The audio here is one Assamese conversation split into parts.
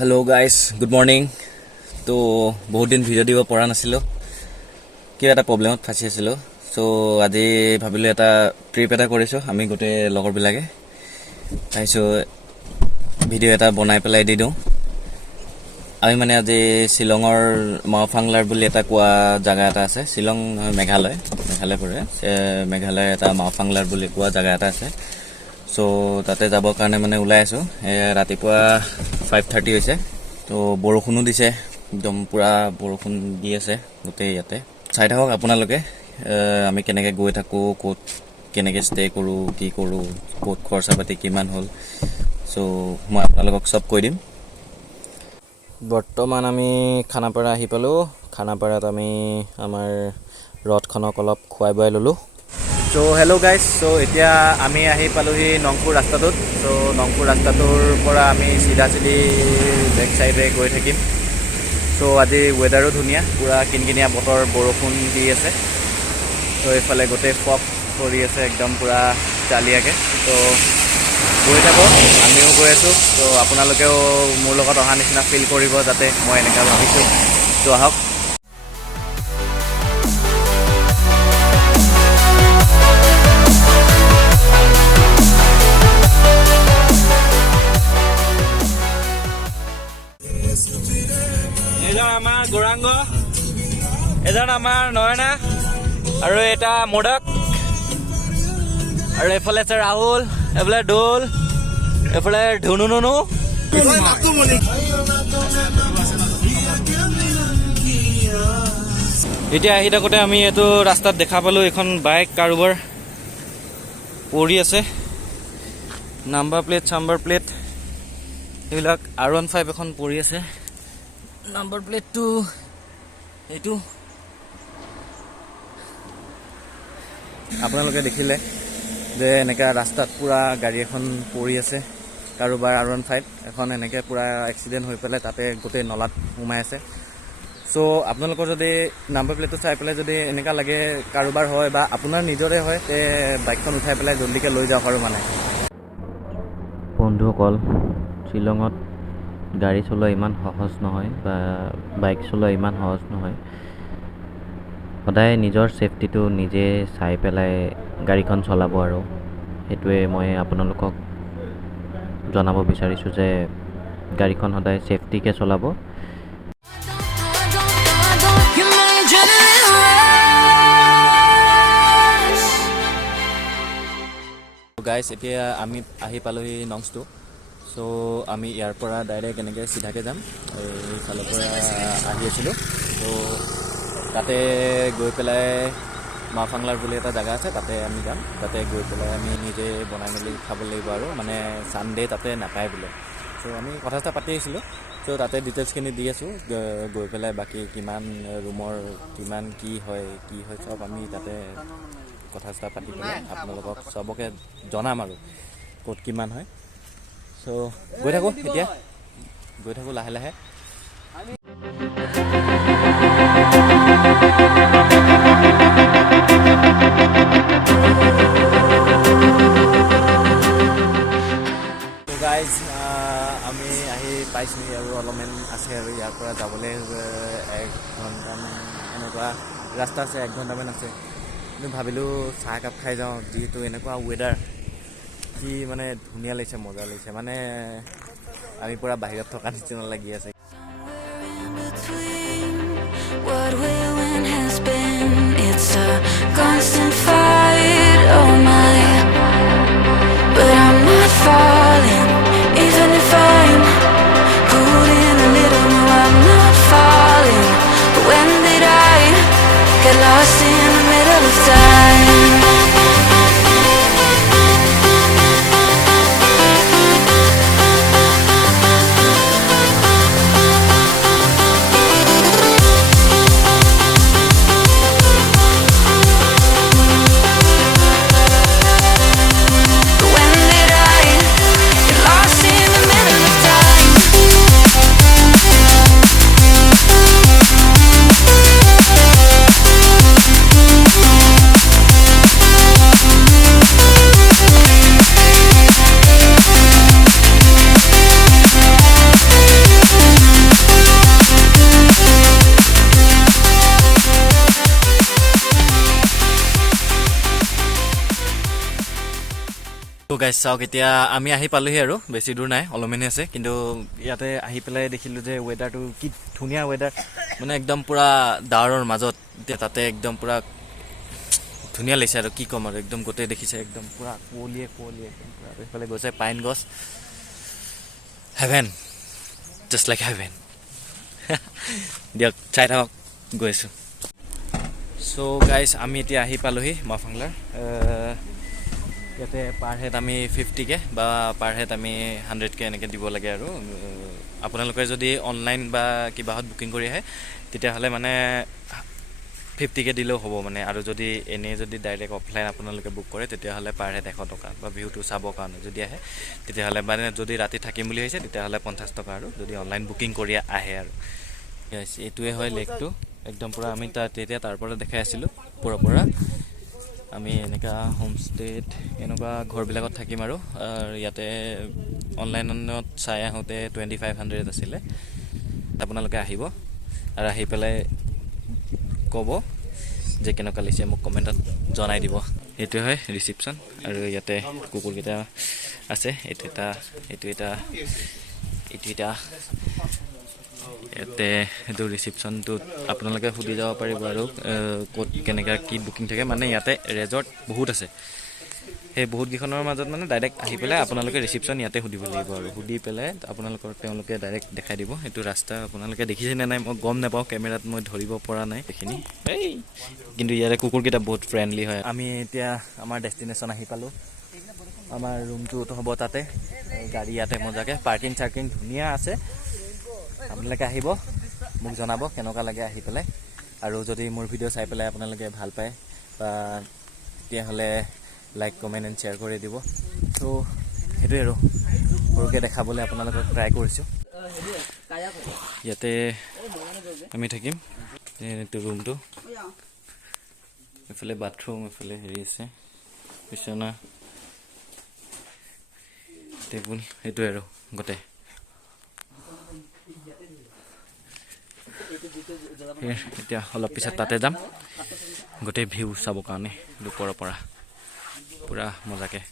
हेलो गाइस गुड मर्निंग तो बहुत दिन भिडिओ দিব পৰা নাছিলো কিবা এটা প্ৰবলেমত ফাঁচি আছিলো সো আজি ভাবিলো এটা ট্ৰিপ এটা কৰিছো আমি গোটে লগৰ বিলাকে তাইছো ভিডিও এটা বনাই পেলাই দি দিও আমি মানে আজি শিলংৰ মাওফাংলাৰ বুলি এটা কোৱা জায়গা এটা আছে শিলং মেঘালয় পৰে মেঘালয় এটা মাওফাংলাৰ বুলি কোৱা জায়গা এটা আছে সো তাতে যাবৰ কাৰণে মানে ওলাই আছো ৰাতিপুৱা 5:30 হৈছে তো বৰষুণো দিছে একদম পুৰা বৰষুণ দি আছে গোটে ইয়াতে চাই থাকক আপোনালোকে আমি কেনেকৈ গৈ থাকো কোত কেনেকৈ ষ্টে কৰো কি কৰো কোত খৰচা পাতি কিমান হ'ল সো মই আপোনালোকক সব কৈ দিম বৰ্তমান আমি খানাপাৰা আহি পালো খানাপাৰাত আমি আমাৰ ৰথখনক অলপ খুৱাই বৈ ললো So hello guys, so এতিয়া আমি আহি পালোহি নংপুৰ ৰাস্তাটোত so নংপুৰ ৰাস্তাটোৰ পৰা আমি সিধা সিধি বেক সাইডে গৈ থাকিম so আজি ওয়েদাৰো ধুনিয়া পুৰা কিনকিনিয়া বতৰ বৰষুণ দি আছে so ইফালে গোটে ফগ কৰি আছে একদম পুৰা চালিয়াকে so গৈ থাকো আমিও গৈ আছো so আপোনালোকেও মোৰ লগত অহা নিচিনা ফিল কৰিব যাতে মই এনেকা ভাবিছো so আহক আমাৰ গৌৰাংগ এজন আমাৰ নয়না আৰু এটা মোদক আৰু এফালে আছে ৰাহুল এফালে ডোল এফালে ধুনুনুনু এতিয়া আহি থাকোঁতে আমি এইটো ৰাস্তাত দেখা পালো এখন বাইক কাৰোবাৰ পৰি আছে নাম্বাৰ প্লেট এইবিলাক R15 এখন পৰি আছে নাম্বাৰ প্লেটটো এইটো আপোনালোকে দেখিলে যে এনেকা ৰাস্তাত পুৰা গাড়ী এখন পৰি আছে কাৰোবাৰ R15 এখন এনেকে পুৰা এক্সিডেন্ট হৈ পেলাই তাতে গোটেই নলাত সোমাই আছে সো আপোনালোকৰ যদি নাম্বাৰ প্লেটটো চাই পেলাই যদি এনেকা লাগে কাৰোবাৰ হয় বা আপোনাৰ নিজৰে হয় তে বাইকখন উঠাই পেলাই জলদিকে লৈ যাওক আৰু মানে বন্ধুসকল শিলঙত গাড়ী চলোৱা ইমান সহজ নহয় বা বাইক চলোৱা ইমান সহজ নহয় সদায় নিজৰ সেফটিটো নিজে চাই পেলাই গাড়ীখন চলাব আৰু হেতুৱে মই আপোনালোকক জনাব বিচাৰিছো যে গাড়ীখন সদায় সেফটিকে চলাব গাইস এতিয়া আমি আহি পালোহি নংষ্টু সো আমি ইয়াৰ পৰা ডাইৰেক্ট এনেকৈ সিধাকে যাম এই ফালৰ পৰা আহি আছিলোঁ তো তাতে গৈ পেলাই মাওফাংলাৰ বুলি এটা জায়গা আছে তাতে আমি যাম তাতে গৈ পেলাই আমি নিজে বনাই মেলি খাব লাগিব আৰু মানে সানডে তাতে নাপায় বোলে সো আমি কথা পাতি আহিছিলোঁ সো তাতে ডিটেইলছখিনি দি আছোঁ গৈ পেলাই বাকী কিমান ৰুমৰ কিমান কি হয় সব আমি তাতে কথা পাতি পেলাই আপোনালোকক সবকে জনাম আৰু ক'ত কিমান হয় সো গৈ থাকো এতিয়া গৈ থাকো লাহে লাহে তো গাইজ আমি আহি পাইছোঁহি আৰু অলপমান আছে আৰু ইয়াৰ পৰা যাবলৈ 1 ঘণ্টামান এনেকুৱা ৰাস্তা আছে 1 ঘণ্টামান আছে কিন্তু ভাবিলোঁ চাহ একাপ খাই যাওঁ যিহেতু এনেকুৱা ৱেডাৰ কি মানে ধুনীয়া লাগিছে মজা লাগিছে মানে আমি পুৰা বাহিৰত থকা নিচিনা লাগি আছে What will win has been it's a constant fight oh my but I'm not falling even if I'm pulling a little no I'm not falling but when did I get lost in the middle of time guys চাওক এতিয়া আমি আহি পালোহি আৰু বেছি দূৰ নাই অলপমানে আছে কিন্তু ইয়াতে আহি পেলাই দেখিলোঁ যে ৱেডাৰটো কি ধুনীয়া ৱেডাৰ মানে একদম পূৰা ডাৱৰৰ মাজত এতিয়া তাতে একদম পূৰা ধুনীয়া লাগিছে আৰু কি ক'ম আৰু একদম গোটেই দেখিছে একদম পূৰা কুঁৱলীয়ে একদম পূৰা সেইফালে গৈছে পাইন গছ হেভেন জাষ্ট লাইক হেভেন দিয়ক চাই থাকক গৈ আছোঁ চ' গাইজ আমি এতিয়া আহি পালোহি মাফাংলাৰ ইয়াতে পাৰ হেড আমি 50K বা পাৰ হেড আমি 100K এনেকৈ দিব লাগে আৰু আপোনালোকে যদি অনলাইন বা কিবাহত বুকিং কৰি আহে তেতিয়াহ'লে মানে 50K দিলেও হ'ব মানে আৰু যদি এনেই যদি ডাইৰেক্ট অফলাইন আপোনালোকে বুক কৰে তেতিয়াহ'লে পাৰ হেড 100 টকা বা ভিউটো চাবৰ কাৰণে যদি আহে তেতিয়াহ'লে মানে যদি ৰাতি থাকিম বুলি ভাবিছে তেতিয়াহ'লে 50 টকা আৰু যদি অনলাইন বুকিং কৰি আহে আৰু এইটোৱে হয় লেকটো একদম পূৰা আমি তেতিয়া তাৰ পৰা দেখাই আছিলোঁ পৰা আমি এনেকুৱা হোমষ্টেত এনেকুৱা ঘৰবিলাকত থাকিম আৰু ইয়াতে অনলাইনত চাই আহোঁতে 2500 আছিলে আপোনালোকে আহিব আৰু আহি পেলাই ক'ব যে কেনেকুৱা লাগিছে মোক কমেণ্টত জনাই দিব এইটোৱে হয় ৰিচিপশ্যন আৰু ইয়াতে কুকুৰকেইটা আছে এইটো এটা ইয়াতে এইটো ৰিচিপশ্যনটোত আপোনালোকে সুধি যাব পাৰিব আৰু ক'ত কেনেকৈ কি বুকিং থাকে মানে ইয়াতে ৰেজৰ্ট বহুত আছে সেই বহুতকেইখনৰ মাজত মানে ডাইৰেক্ট আহি পেলাই আপোনালোকে ৰিচিপশ্যন ইয়াতে সুধিব লাগিব আৰু সুধি পেলাই তেওঁলোকে ডাইৰেক্ট দেখাই দিব এইটো ৰাস্তা আপোনালোকে দেখিছেনে নাই মই গম নাপাওঁ কেমেৰাত মই ধৰিব পৰা নাই সেইখিনি কিন্তু ইয়াৰে কুকুৰকেইটা বহুত ফ্ৰেণ্ডলি হয় আমি এতিয়া আমাৰ ডেষ্টিনেশ্যন আহি পালোঁ আমাৰ ৰুমটোত হ'ব তাতে গাড়ী ইয়াতে মজাকৈ পাৰ্কিং চাৰ্কিং ধুনীয়া আছে আপোনালোকে আহিব মোক জনাব কেনেকুৱা লাগে আহি পেলাই আৰু যদি মোৰ ভিডিঅ' চাই পেলাই আপোনালোকে ভাল পায় বা তেতিয়াহ'লে লাইক কমেণ্ট এণ্ড শ্বেয়াৰ কৰি দিব ত' সেইটোৱে আৰু সৰুকৈ দেখাবলৈ আপোনালোকক ট্ৰাই কৰিছোঁ ইয়াতে আমি থাকিম এইটো ৰুমটো এইফালে বাথৰুম এইফালে হেৰি আছে বিচনা টেবুল সেইটোৱে আৰু গোটেই এতিয়া অলপ পিছত তাতে যাম গোটেই ভিউ চাবৰ কাৰণে ওপৰৰ পৰা পূৰা মজাকৈ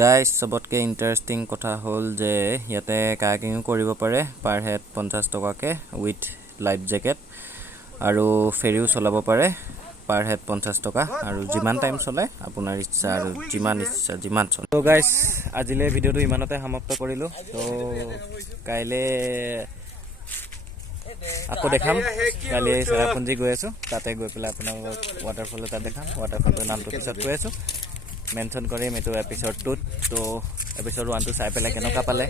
গাইজ চবতকৈ ইণ্টাৰেষ্টিং কথা হ'ল যে ইয়াতে কায়াকিঙো কৰিব পাৰে পাৰ হেড 50 টকাকৈ উইথ লাইফ জেকেট আৰু ফেৰীও চলাব পাৰে পাৰ হেড 50 টকা আৰু যিমান টাইম চলে আপোনাৰ ইচ্ছা আৰু যিমান চলে ত' গাইজ আজিলৈ ভিডিঅ'টো ইমানতে সমাপ্ত কৰিলোঁ ত' কাইলৈ আকৌ দেখাম কালি চেৰাপুঞ্জী গৈ আছোঁ তাতে গৈ পেলাই আপোনালোকক ৱাটাৰফল এটা দেখাম ৱাটাৰফলটোৰ নামটো পিছত কৈ আছোঁ মেনশ্যন কৰিম এইটো এপিছ'ড 2ত ত' এপিছ'ড 1টো চাই পেলাই কেনেকুৱা পালে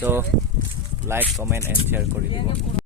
চ' লাইক কমেণ্ট এণ্ড শ্বেয়াৰ কৰি দিব